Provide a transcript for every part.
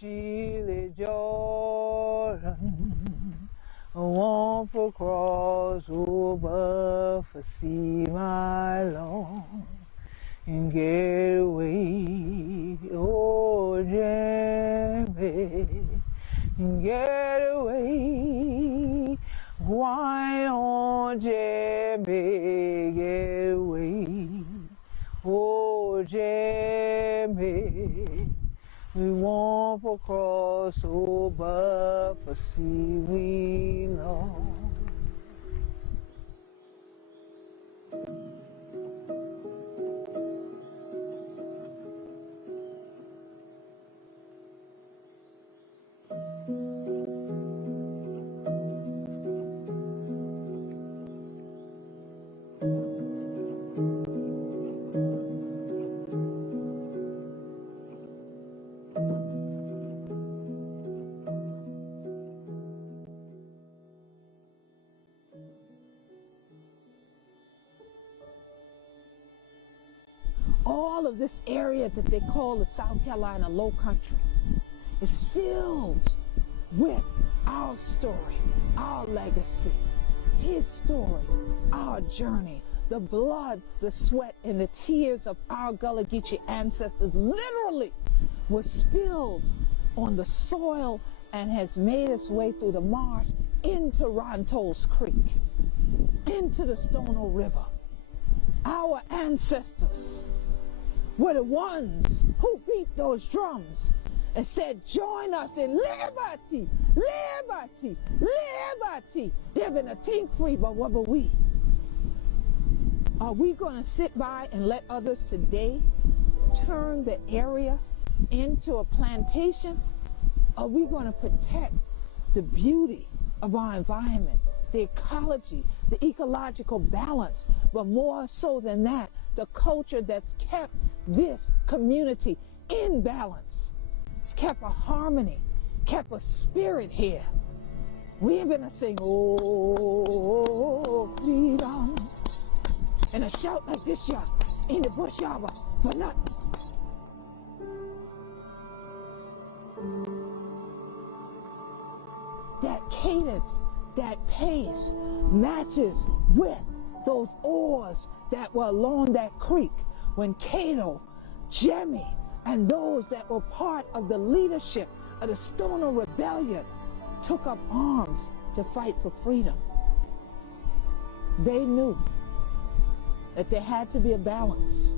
Chile, Jordan, want for cross over for see my Lord and get away, oh Jimmy, get away, why on Jimmy, get away, oh Jimmy. We want for crossover for see we know. All of this area that they call the South Carolina Low Country is filled with our story, our legacy, his story, our journey. The blood, the sweat, and the tears of our Gullah Geechee ancestors literally was spilled on the soil and has made its way through the marsh into Rantowles Creek, into the Stono River. Our ancestors were the ones who beat those drums and said, join us in liberty, liberty, liberty. They've been a think free, but what were we? Are we going to sit by and let others today turn the area into a plantation? Are we going to protect the beauty of our environment, the ecology, the ecological balance, but more so than that, the culture that's kept this community in balance? It's kept a harmony, kept a spirit here. We ain't gonna sing, oh, freedom, and a shout like this, y'all, in the bush, y'all, for nothing. That cadence, that pace matches with those oars that were along that creek when Cato, Jemmy, and those that were part of the leadership of the Stono Rebellion took up arms to fight for freedom. They knew that there had to be a balance.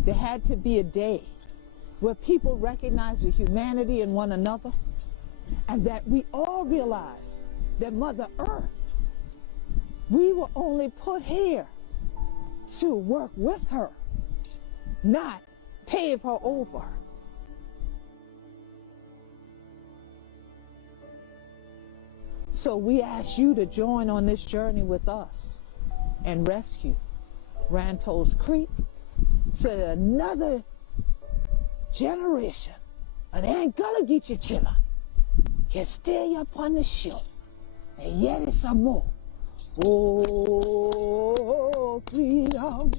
There had to be a day where people recognize the humanity in one another, and that we all realize that Mother Earth, we were only put here to work with her, not pave her over. So we ask you to join on this journey with us and rescue Rantowles Creek so that another generation of the Gullah Geechee children can stay up on the shore and yet it's some more. Oh, freedom.